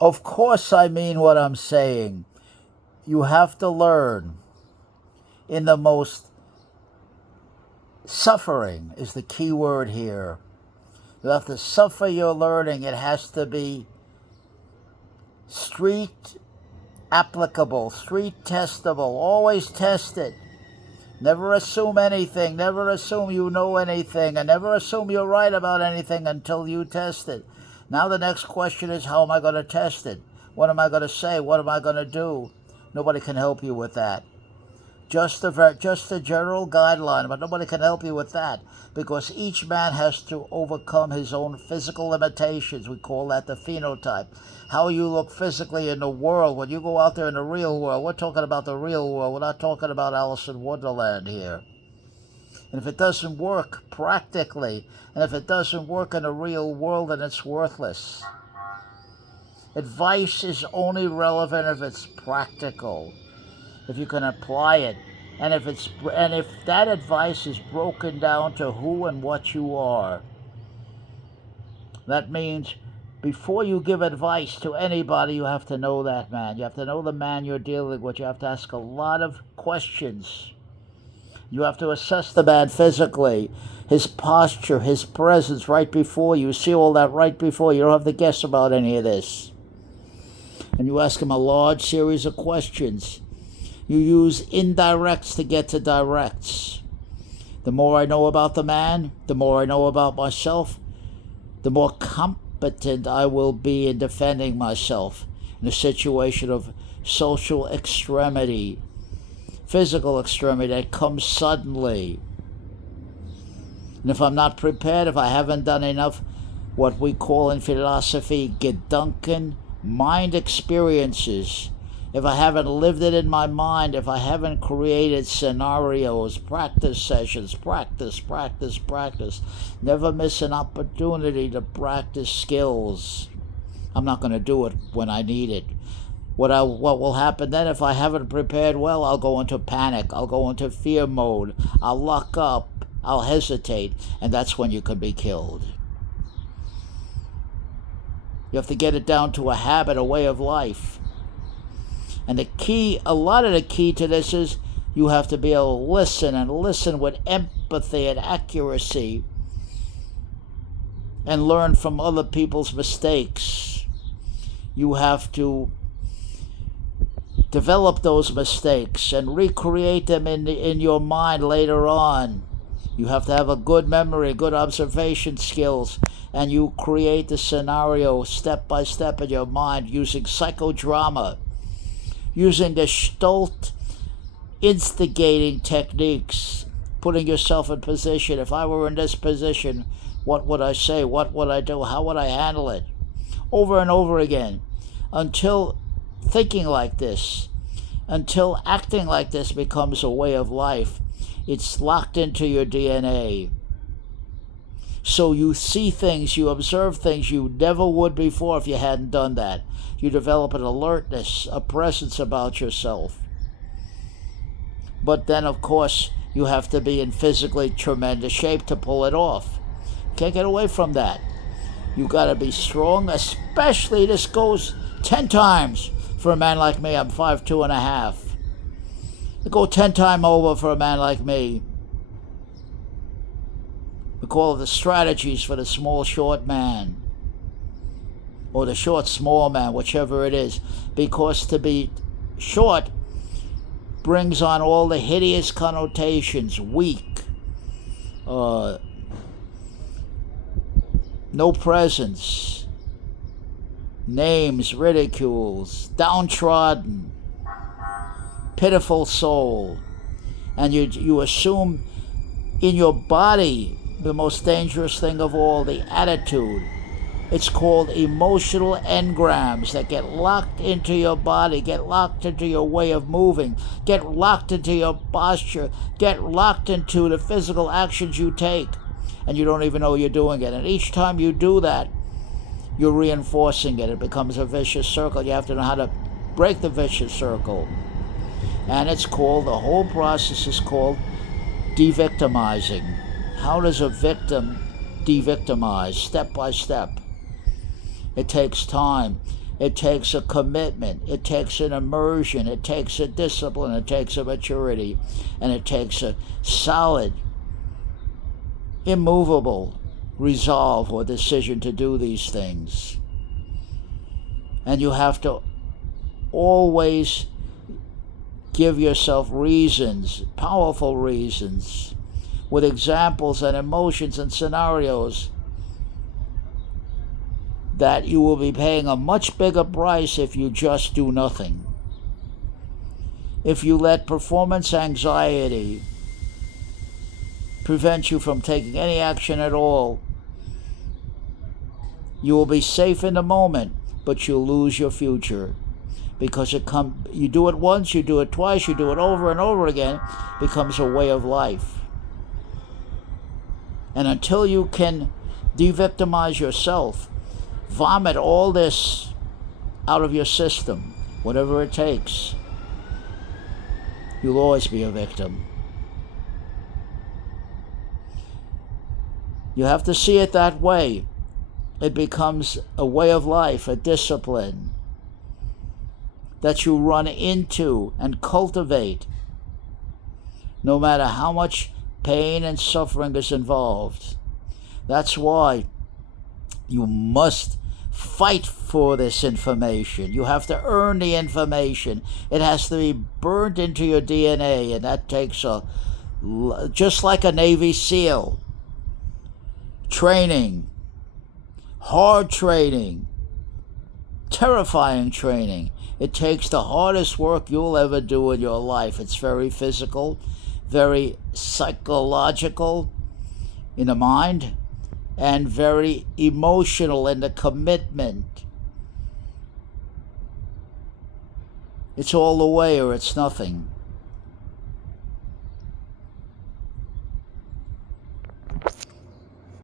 Of course, I mean what I'm saying. You have to learn in the most suffering is the key word here. You have to suffer your learning. It has to be street applicable, street testable. Always test it. Never assume anything. Never assume you know anything. And never assume you're right about anything until you test it. Now the next question is, how am I going to test it? What am I going to say? What am I going to do? Nobody can help you with that. Just a general guideline, but nobody can help you with that because each man has to overcome his own physical limitations. We call that the phenotype. How you look physically in the world. When you go out there in the real world, we're talking about the real world. We're not talking about Alice in Wonderland here. And if it doesn't work practically, and if it doesn't work in the real world, then it's worthless. Advice is only relevant if it's practical, if you can apply it, and if that advice is broken down to who and what you are. That means before you give advice to anybody, you have to know that man. You have to know the man you're dealing with. You have to ask a lot of questions. You have to assess the man physically, his posture, his presence right before you. See all that right before you. You don't have to guess about any of this. And you ask him a large series of questions. You use indirects to get to directs. The more I know about the man, the more I know about myself, the more competent I will be in defending myself in a situation of social extremity, physical extremity that comes suddenly. And if I'm not prepared, if I haven't done enough, what we call in philosophy, Gedanken, mind experiences, if I haven't lived it in my mind, if I haven't created scenarios, practice sessions, practice, never miss an opportunity to practice skills, I'm not going to do it when I need it. What will happen then, if I haven't prepared well, I'll go into panic, I'll go into fear mode, I'll lock up, I'll hesitate, and that's when you could be killed. You have to get it down to a habit, a way of life. And a lot of the key to this is you have to be able to listen, and listen with empathy and accuracy, and learn from other people's mistakes. You have to develop those mistakes and recreate them in your mind later on. You have to have a good memory, good observation skills, and you create the scenario step by step in your mind using psychodrama, using Gestalt instigating techniques, putting yourself in position. If I were in this position, what would I say? What would I do? How would I handle it? Over and over again, until thinking like this, until acting like this becomes a way of life. It's locked into your DNA. So you see things, you observe things you never would before if you hadn't done that. You develop an alertness, a presence about yourself. But then, of course, you have to be in physically tremendous shape to pull it off. Can't get away from that. You got to be strong, especially this goes 10 times for a man like me. I'm 5'2.5". It go 10 times over for a man like me. We call it the strategies for the small, short man, or the short, small man, whichever it is, because to be short brings on all the hideous connotations: weak, no presence, names, ridicules, downtrodden, pitiful soul. And you assume in your body the most dangerous thing of all, the attitude. It's called emotional engrams that get locked into your body, get locked into your way of moving, get locked into your posture, get locked into the physical actions you take, and you don't even know you're doing it. And each time you do that, you're reinforcing it. It becomes a vicious circle. You have to know how to break the vicious circle. And it's called, the whole process is called de-victimizing. How does a victim de-victimize? Step by step. It takes time. It takes a commitment. It takes an immersion. It takes a discipline. It takes a maturity. And it takes a solid, immovable resolve or decision to do these things. And you have to always give yourself reasons, powerful reasons, with examples and emotions and scenarios that you will be paying a much bigger price if you just do nothing. If you let performance anxiety prevent you from taking any action at all, you will be safe in the moment, but you'll lose your future. Because you do it once, you do it twice, you do it over and over again, it becomes a way of life. And until you can de-victimize yourself, vomit all this out of your system, whatever it takes, you'll always be a victim. You have to see it that way. It becomes a way of life, a discipline that you run into and cultivate, no matter how much pain and suffering is involved. That's why you must fight for this information. You have to earn the information. It has to be burned into your DNA, and that takes just like a Navy SEAL. Training, hard training, terrifying training. It takes the hardest work you'll ever do in your life. It's very physical, very psychological in the mind, and very emotional in the commitment. It's all the way or it's nothing.